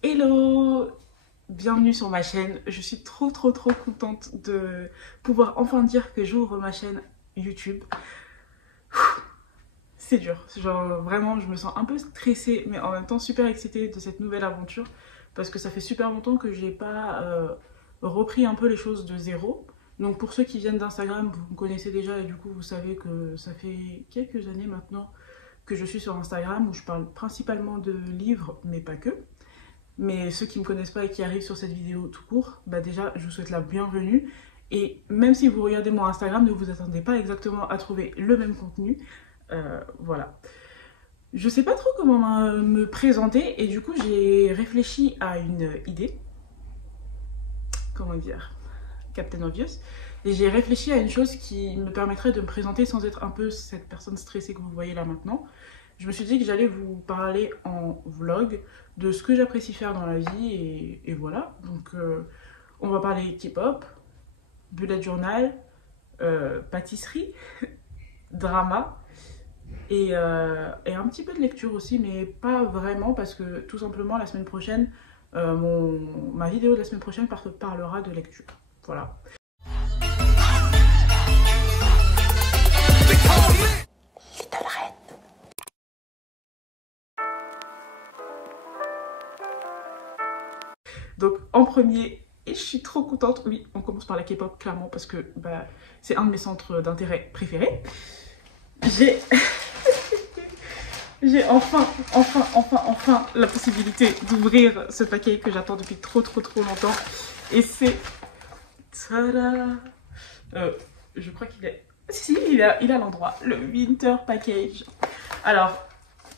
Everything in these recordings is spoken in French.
Hello! Bienvenue sur ma chaîne. Je suis trop contente de pouvoir enfin dire que j'ouvre ma chaîne YouTube. C'est dur. Genre vraiment, je me sens un peu stressée mais en même temps super excitée de cette nouvelle aventure parce que ça fait super longtemps que j'ai pas repris un peu les choses de zéro. Donc pour ceux qui viennent d'Instagram, vous me connaissez déjà et du coup vous savez que ça fait quelques années maintenant que je suis sur Instagram où je parle principalement de livres mais pas que. Mais ceux qui ne me connaissent pas et qui arrivent sur cette vidéo tout court, bah déjà, je vous souhaite la bienvenue. Et même si vous regardez mon Instagram, ne vous attendez pas exactement à trouver le même contenu. Voilà. Je sais pas trop comment me présenter et du coup, j'ai réfléchi à une idée. Comment dire? Captain Obvious. Et j'ai réfléchi à une chose qui me permettrait de me présenter sans être un peu cette personne stressée que vous voyez là maintenant. Je me suis dit que j'allais vous parler en vlog de ce que j'apprécie faire dans la vie et voilà. Donc on va parler K-pop, bullet journal, pâtisserie, drama et un petit peu de lecture aussi, mais pas vraiment parce que tout simplement la semaine prochaine, ma vidéo de la semaine prochaine parlera de lecture. Voilà. Donc en premier, et je suis trop contente, oui, on commence par la K-pop clairement parce que bah, c'est un de mes centres d'intérêt préférés. J'ai j'ai enfin la possibilité d'ouvrir ce paquet que j'attends depuis trop longtemps. Et c'est... Tada je crois qu'il est... Si, il a l'endroit. Le Winter Package. Alors,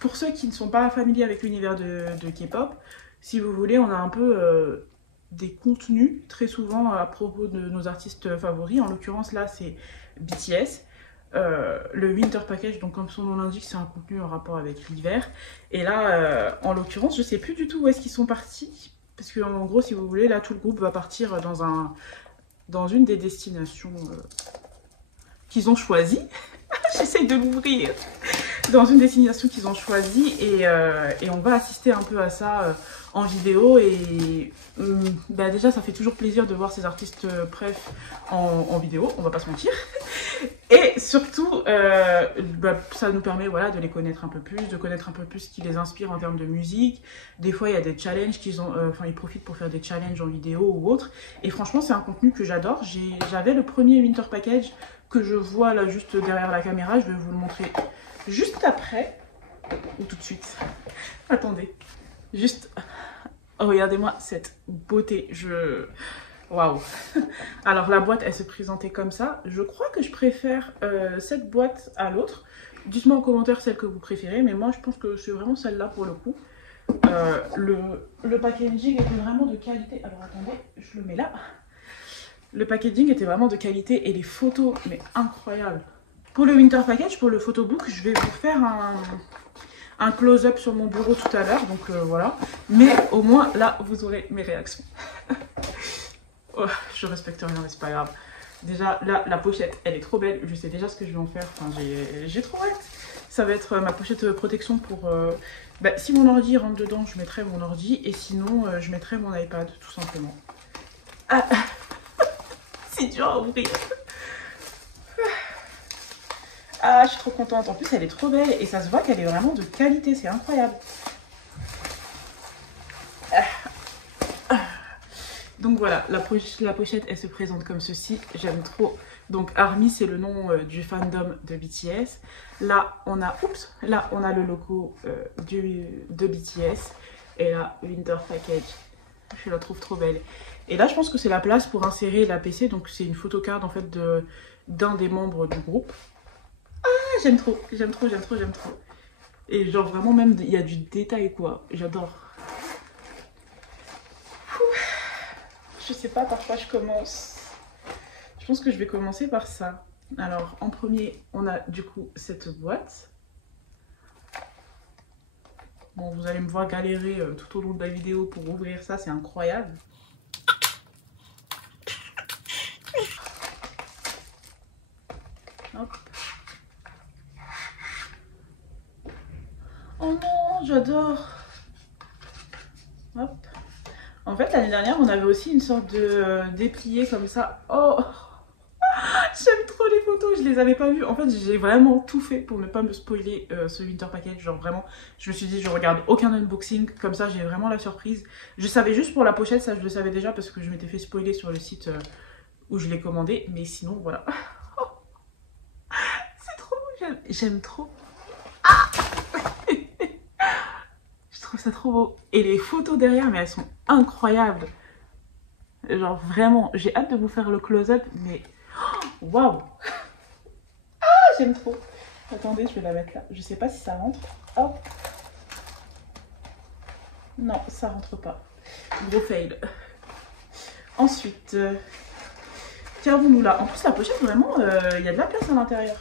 pour ceux qui ne sont pas familiers avec l'univers de K-pop, si vous voulez, on a un peu des contenus très souvent à propos de nos artistes favoris. En l'occurrence, là, c'est BTS. Le Winter Package, donc comme son nom l'indique, c'est un contenu en rapport avec l'hiver. Et là, en l'occurrence, je sais plus du tout où est-ce qu'ils sont partis. Parce que en gros, si vous voulez, là, tout le groupe va partir dans une des destinations qu'ils ont choisies. J'essaye de l'ouvrir. Dans une destination qu'ils ont choisie et on va assister un peu à ça en vidéo et bah déjà ça fait toujours plaisir de voir ces artistes préf en vidéo, on va pas se mentir. Et surtout bah, ça nous permet voilà, de les connaître un peu plus, de connaître un peu plus ce qui les inspire en termes de musique. Des fois il y a des challenges qu'ils ont, ils profitent pour faire des challenges en vidéo ou autre. Et franchement c'est un contenu que j'adore. J'avais le premier Winter Package que je vois là juste derrière la caméra, je vais vous le montrer juste après, ou tout de suite. Attendez, juste, oh, regardez-moi cette beauté, waouh. Alors la boîte, elle se présentait comme ça. Je crois que je préfère cette boîte à l'autre. Dites-moi en commentaire celle que vous préférez, mais moi je pense que c'est vraiment celle-là pour le coup. Le packaging était vraiment de qualité. Alors attendez, je le mets là. Le packaging était vraiment de qualité et les photos, mais incroyables. Pour le Winter Package, pour le photobook, je vais vous faire un close-up sur mon bureau tout à l'heure, donc voilà. Mais au moins, là, vous aurez mes réactions. Oh, je respecte rien, mais c'est pas grave. Déjà, là, la pochette, elle est trop belle. Je sais déjà ce que je vais en faire. Enfin, j'ai trop hâte. Ça va être ma pochette protection pour... bah, si mon ordi rentre dedans, je mettrai mon ordi. Et sinon, je mettrai mon iPad, tout simplement. Ah, c'est dur à ouvrir. Ah, je suis trop contente. En plus, elle est trop belle et ça se voit qu'elle est vraiment de qualité. C'est incroyable. Donc voilà, la pochette, elle se présente comme ceci. J'aime trop. Donc ARMY, c'est le nom du fandom de BTS. Là, on a, là, on a le logo de BTS. Et là, Winter Package. Je la trouve trop belle. Et là, je pense que c'est la place pour insérer la PC. Donc c'est une photocard en fait d'un des membres du groupe. Ah, j'aime trop. Et genre vraiment même, il y a du détail quoi. J'adore. Je sais pas par quoi je commence. Je pense que je vais commencer par ça. Alors, en premier, on a du coup cette boîte. Bon, vous allez me voir galérer tout au long de la vidéo pour ouvrir ça, c'est incroyable. Hop. Oh non, j'adore. Hop. En fait, l'année dernière, on avait aussi une sorte de déplié comme ça. Oh, j'aime trop les photos, je les avais pas vues. En fait, j'ai vraiment tout fait pour ne pas me spoiler ce Winter Package. Genre vraiment, je me suis dit, je regarde aucun unboxing. Comme ça, j'ai vraiment la surprise. Je savais juste pour la pochette, ça je le savais déjà parce que je m'étais fait spoiler sur le site où je l'ai commandé. Mais sinon, voilà. C'est trop beau, j'aime trop. Je trouve ça trop beau. Et les photos derrière, mais elles sont incroyables. Genre vraiment, j'ai hâte de vous faire le close-up, mais waouh! Ah, j'aime trop. Attendez, je vais la mettre là. Je sais pas si ça rentre. Hop. Non, ça rentre pas. Gros fail. Ensuite, qu'avons-nous là? En plus, la pochette, vraiment, il y a de la place à l'intérieur.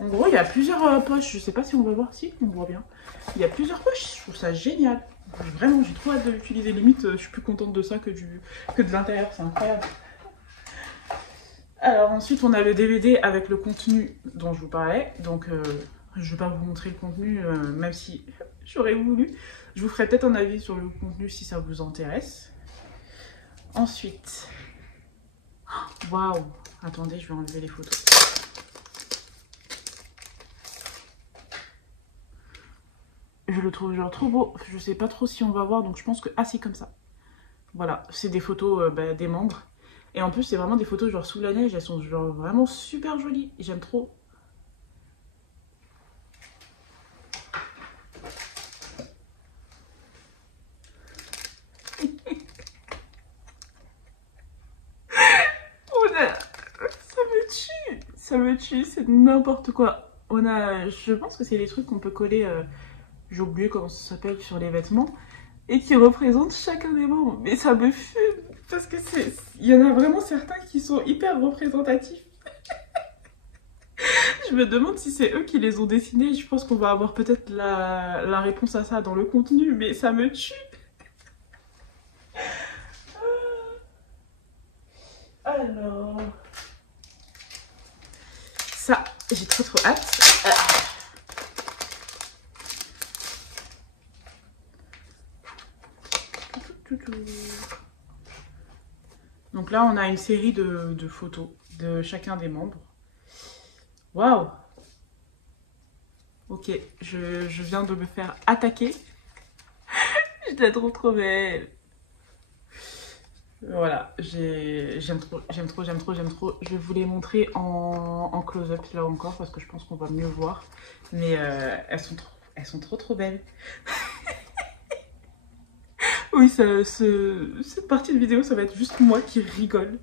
En gros, il y a plusieurs poches. Je sais pas si on va voir. Si, on voit bien. Il y a plusieurs poches. Je trouve ça génial. Vraiment, j'ai trop hâte de l'utiliser. Limite, je suis plus contente de ça que de l'intérieur. C'est incroyable. Alors ensuite, on a le DVD avec le contenu dont je vous parlais. Donc, je ne vais pas vous montrer le contenu, même si j'aurais voulu. Je vous ferai peut-être un avis sur le contenu si ça vous intéresse. Ensuite, waouh! Attendez, je vais enlever les photos. Je le trouve genre trop beau. Je sais pas trop si on va voir, donc je pense que... Ah, c'est comme ça. Voilà, c'est des photos des membres. Et en plus, c'est vraiment des photos genre sous la neige. Elles sont genre vraiment super jolies. J'aime trop. Ça me tue, c'est n'importe quoi. On a, je pense que c'est des trucs qu'on peut coller, j'ai oublié comment ça s'appelle, sur les vêtements, et qui représentent chacun des membres. Mais ça me fume, parce que il y en a vraiment certains qui sont hyper représentatifs. Je me demande si c'est eux qui les ont dessinés. Je pense qu'on va avoir peut-être la réponse à ça dans le contenu, mais ça me tue. Alors... Ça, j'ai trop hâte. Donc là, on a une série de photos de chacun des membres. Waouh! Ok, je viens de me faire attaquer. Je la trouve trop belle. Voilà, j'aime trop. Je vais vous les montrer en close-up là encore parce que je pense qu'on va mieux voir. Mais elles sont trop belles. Oui, cette partie de vidéo, ça va être juste moi qui rigole.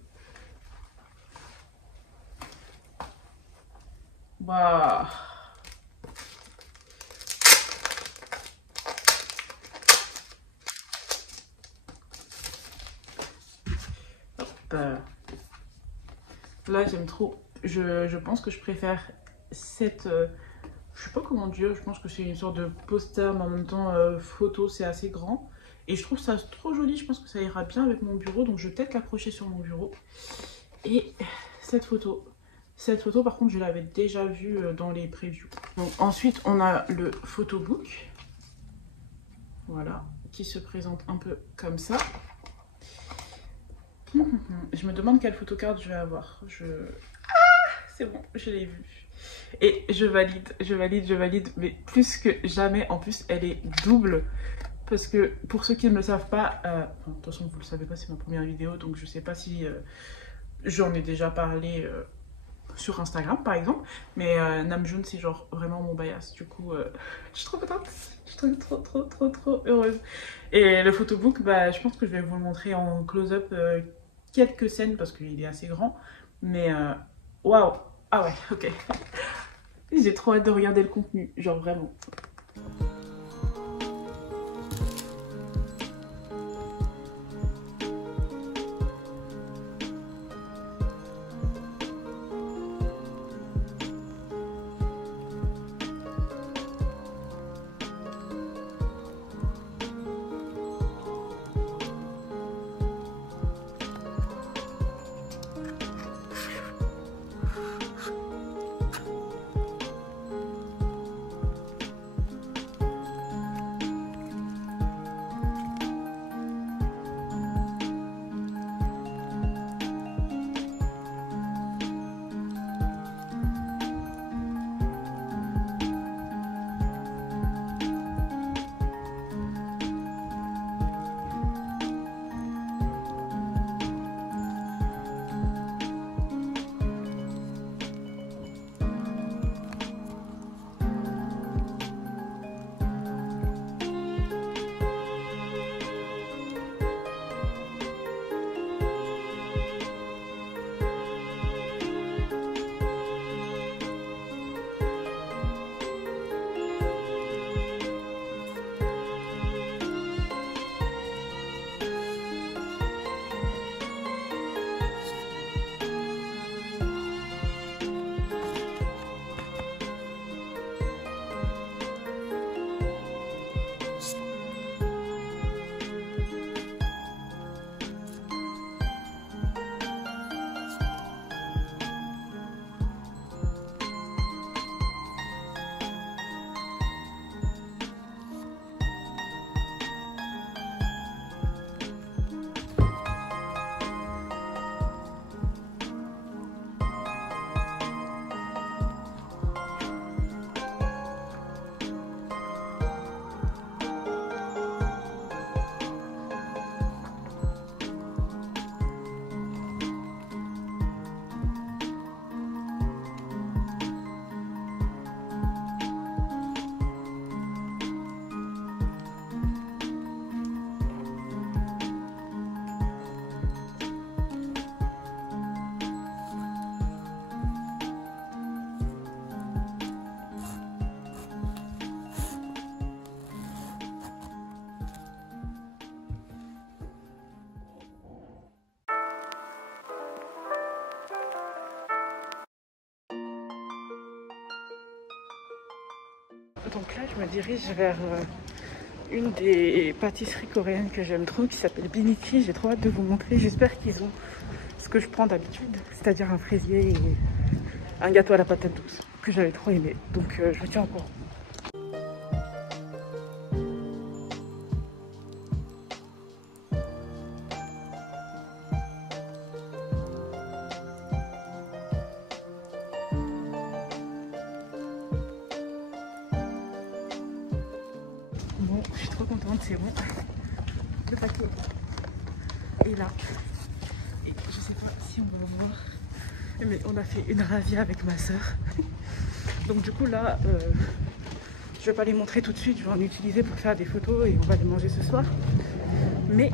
Waouh! Là, j'aime trop. Je pense que je préfère cette... je sais pas comment dire, je pense que c'est une sorte de poster, mais en même temps, photo, c'est assez grand. Et je trouve ça trop joli, je pense que ça ira bien avec mon bureau, donc je vais peut-être l'accrocher sur mon bureau. Et cette photo, par contre, je l'avais déjà vue dans les previews. Donc ensuite, on a le photobook. Voilà, qui se présente un peu comme ça. Je me demande quelle photocard je vais avoir. C'est bon, je l'ai vue. Et je valide, mais plus que jamais. En plus, elle est double. Parce que pour ceux qui ne le savent pas, de toute façon, vous le savez pas, c'est ma première vidéo, donc je sais pas si j'en ai déjà parlé sur Instagram, par exemple. Mais Namjoon, c'est genre vraiment mon bias. Du coup, je suis trop contente. Je suis trop heureuse. Et le photobook, bah, je pense que je vais vous le montrer en close-up quelques scènes parce qu'il est assez grand. Mais waouh! Ah ouais, ok. J'ai trop hâte de regarder le contenu, genre vraiment. Donc là, je me dirige vers une des pâtisseries coréennes que j'aime trop, qui s'appelle Binichi. J'ai trop hâte de vous montrer. J'espère qu'ils ont ce que je prends d'habitude, c'est-à-dire un fraisier et un gâteau à la patate douce, que j'avais trop aimé. Donc je vous tiens au courant. Bon, je suis trop contente, c'est bon. Le paquet est là. Et je sais pas si on va voir, mais on a fait une razzia avec ma soeur. Donc du coup là, je vais pas les montrer tout de suite, je vais en utiliser pour faire des photos et on va les manger ce soir. Mais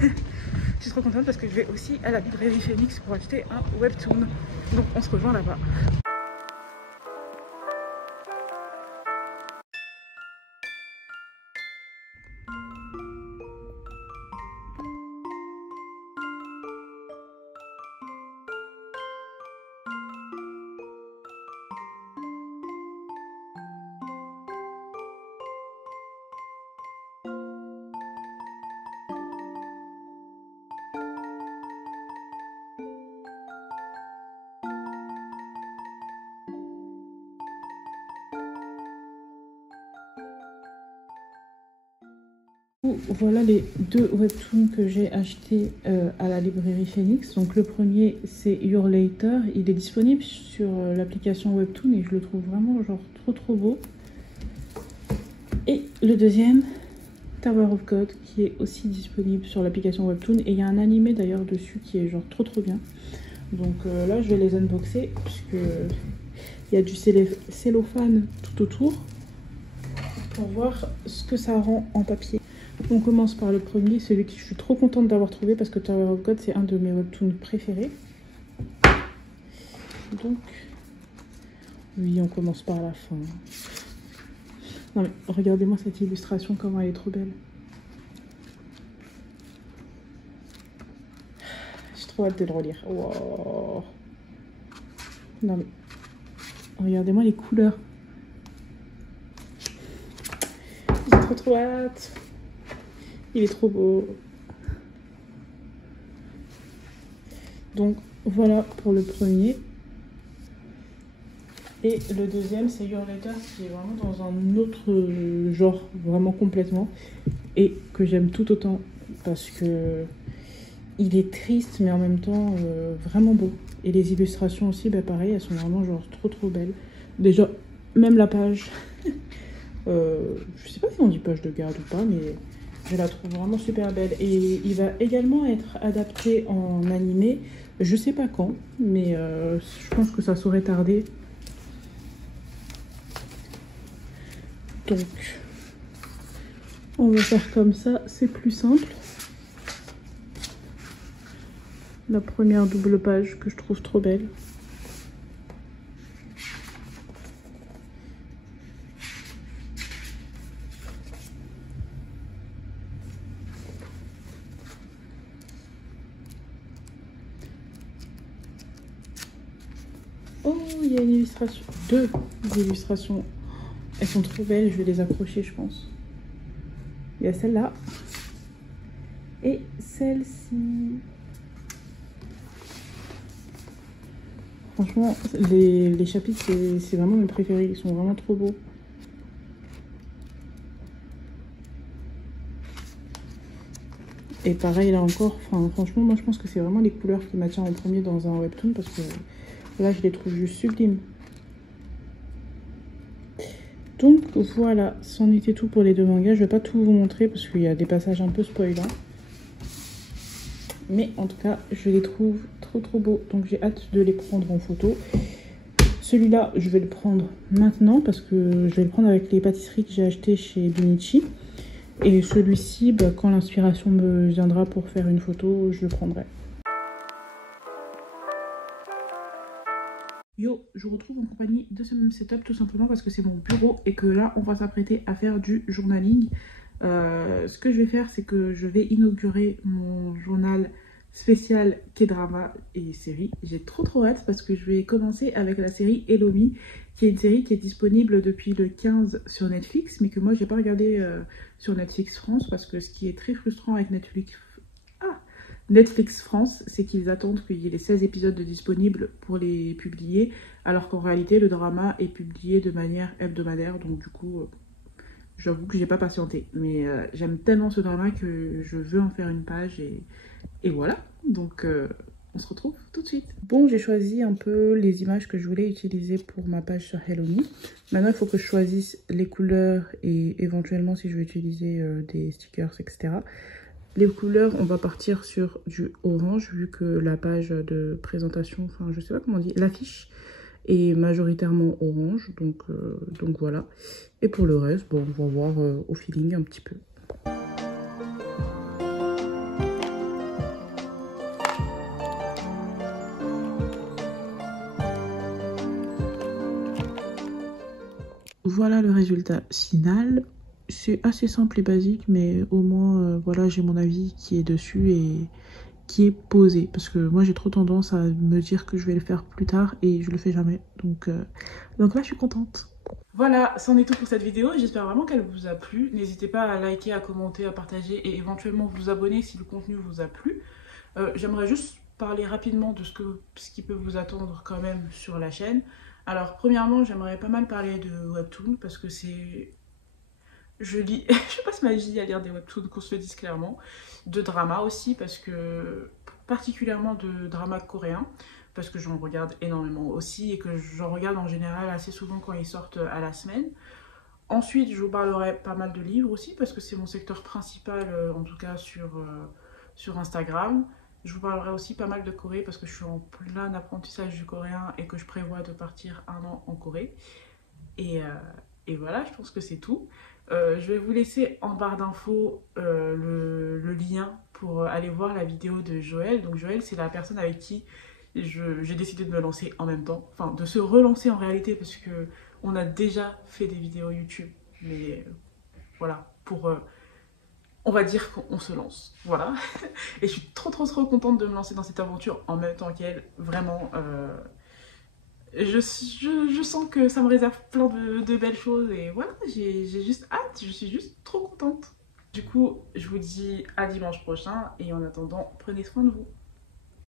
je suis trop contente parce que je vais aussi à la librairie Phoenix pour acheter un webtoon. Donc on se rejoint là-bas. Voilà les deux webtoons que j'ai achetés à la librairie Phoenix. Donc le premier c'est Your Later, il est disponible sur l'application Webtoon et je le trouve vraiment genre trop beau. Et le deuxième, Tower of God, qui est aussi disponible sur l'application Webtoon et il y a un animé d'ailleurs dessus qui est genre trop bien. Donc là je vais les unboxer puisque il y a du cellophane tout autour pour voir ce que ça rend en papier. On commence par le premier, celui que je suis trop contente d'avoir trouvé parce que Tower of God c'est un de mes webtoons préférés. Donc, oui, on commence par la fin. Non mais regardez-moi cette illustration, comment elle est trop belle. J'ai trop hâte de le relire. Wow. Non mais regardez-moi les couleurs. J'ai trop hâte. Il est trop beau. Donc voilà pour le premier. Et le deuxième c'est Your Letter, qui est vraiment dans un autre genre, vraiment complètement. Et que j'aime tout autant parce que il est triste mais en même temps vraiment beau. Et les illustrations aussi, bah pareil, elles sont vraiment genre trop belles. Déjà, même la page, je sais pas si on dit page de garde ou pas, mais je la trouve vraiment super belle. Et il va également être adapté en animé. Je sais pas quand, mais je pense que ça saurait tarder. Donc, on va faire comme ça, c'est plus simple. La première double page que je trouve trop belle. Oh, il y a une illustration. Deux illustrations. Elles sont trop belles, je vais les accrocher, je pense. Il y a celle-là. Et celle-ci. Franchement, les chapitres, c'est vraiment mes préférés. Ils sont vraiment trop beaux. Et pareil, là encore, franchement, moi je pense que c'est vraiment les couleurs qui m'attirent en premier dans un webtoon. Parce que là, je les trouve juste sublimes. Donc voilà, c'en était tout pour les deux mangas. Je vais pas tout vous montrer parce qu'il y a des passages un peu spoilants. Mais en tout cas, je les trouve trop beaux. Donc j'ai hâte de les prendre en photo. Celui-là, je vais le prendre maintenant parce que je vais le prendre avec les pâtisseries que j'ai achetées chez Binichi. Et celui-ci, bah, quand l'inspiration me viendra pour faire une photo, je le prendrai. Yo, je vous retrouve en compagnie de ce même setup tout simplement parce que c'est mon bureau et que là on va s'apprêter à faire du journaling. Ce que je vais faire, c'est que je vais inaugurer mon journal spécial K-drama et série. J'ai trop hâte parce que je vais commencer avec la série Hello Me, qui est une série qui est disponible depuis le 15 sur Netflix, mais que moi j'ai pas regardé sur Netflix France, parce que ce qui est très frustrant avec Netflix France, c'est qu'ils attendent qu'il y ait les 16 épisodes de disponibles pour les publier, alors qu'en réalité le drama est publié de manière hebdomadaire, donc du coup j'avoue que j'ai pas patienté, mais j'aime tellement ce drama que je veux en faire une page et voilà. Donc on se retrouve tout de suite. Bon, j'ai choisi un peu les images que je voulais utiliser pour ma page sur Hello Me. Maintenant, il faut que je choisisse les couleurs et éventuellement si je veux utiliser des stickers, etc. Les couleurs, on va partir sur du orange, vu que la page de présentation, enfin je sais pas comment on dit, l'affiche est majoritairement orange, donc voilà. Et pour le reste, bon, on va voir au feeling un petit peu. Voilà le résultat final. C'est assez simple et basique, mais au moins, voilà, j'ai mon avis qui est dessus et qui est posé. Parce que moi, j'ai trop tendance à me dire que je vais le faire plus tard et je le fais jamais. Donc là, je suis contente. Voilà, c'en est tout pour cette vidéo. J'espère vraiment qu'elle vous a plu. N'hésitez pas à liker, à commenter, à partager et éventuellement vous abonner si le contenu vous a plu. J'aimerais juste parler rapidement de ce qui peut vous attendre quand même sur la chaîne. Alors, premièrement, j'aimerais pas mal parler de Webtoon parce que c'est... Je lis, je passe ma vie à lire des webtoons, qu'on se le dise clairement. De drama aussi, parce que particulièrement de drama coréen, parce que j'en regarde énormément aussi et que j'en regarde en général assez souvent quand ils sortent à la semaine. Ensuite, je vous parlerai pas mal de livres aussi, parce que c'est mon secteur principal, en tout cas sur Instagram. Je vous parlerai aussi pas mal de Corée, parce que je suis en plein apprentissage du coréen et que je prévois de partir 1 an en Corée. Et voilà, je pense que c'est tout. Je vais vous laisser en barre d'infos le lien pour aller voir la vidéo de Joël. Donc Joël, c'est la personne avec qui j'ai décidé de me lancer en même temps. Enfin, de se relancer en réalité, parce que on a déjà fait des vidéos YouTube. Mais voilà, on va dire qu'on se lance. Voilà. Et je suis trop contente de me lancer dans cette aventure en même temps qu'elle. Vraiment... je sens que ça me réserve plein de belles choses et voilà, j'ai juste hâte, je suis juste trop contente. Du coup, je vous dis à dimanche prochain et en attendant, prenez soin de vous.